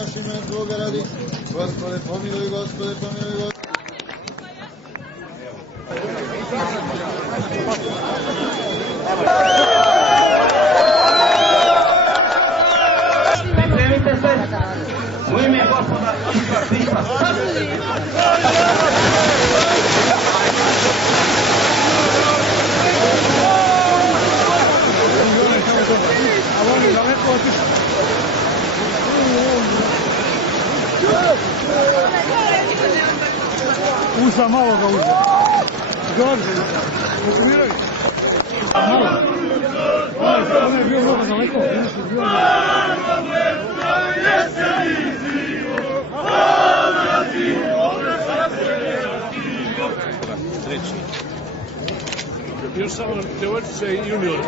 naše ime Tvoga radi. Gospode pomiluj, Gospode pomiluj, Gospode. Pripremite se u ime Gospoda Isusa Hrista. Uza malo ga uza. Dobro, umiraj. Malo. On je bio mnogo daleko. Treći. Još samo djevojčica i junior.